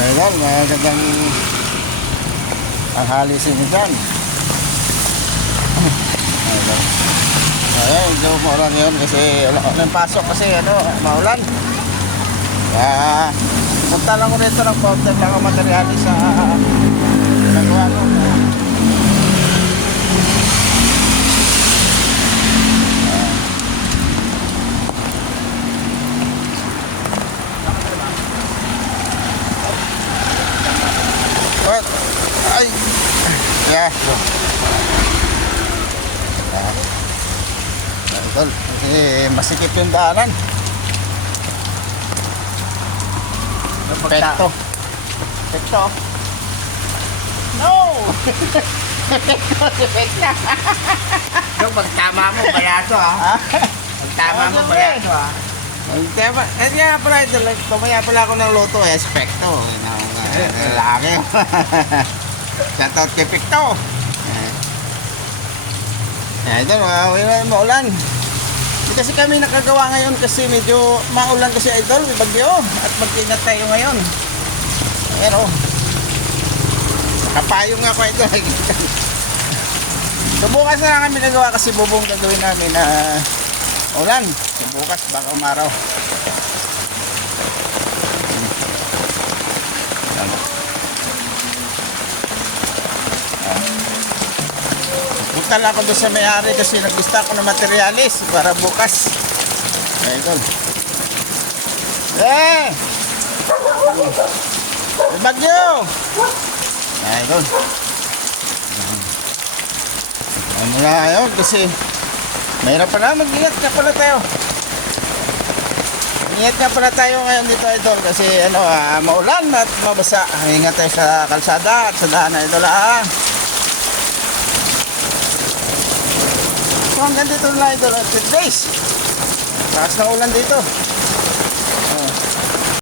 Ayan, magandang tanghali sa inyo dyan. Ayan, medyo maulan yun kasi wala yung pasok kasi maulan. Kaya punta lang ko rito ng powder lang ang materialis sa nagawa ko. Ay, yeah. Idol, masikip yung daanan. Pekto. Pekto. No! Pekto. Yung pagtama mo, balato ah. Pagtama mo, balato ah. Kaya pala, tumaya pala ako ng loto, Pekto. Lalaki. Shoutout kay Pekto. Idol, maulan. Hindi kasi kami nakagawa ngayon kasi medyo maulan kasi idol, may bagyo. At mag-ingat tayo ngayon. Pero, nakapayong ako idol. So bukas na lang kami nagawa kasi bubong gagawin namin na ulan. So bukas baka umaraw. Punta lang ako doon sa may-ari kasi nag-stock ko ng materialis para bukas. Idol. May bagyo! Idol. Ano na yun kasi mahirap pala, mag-ingat nga pala tayo. Ingat nga pala tayo ngayon dito idol kasi maulan at mabasa. Ingat tayo sa kalsada at sa daan idol So hanggang dito na idol at 10 days. Taas na ulan dito.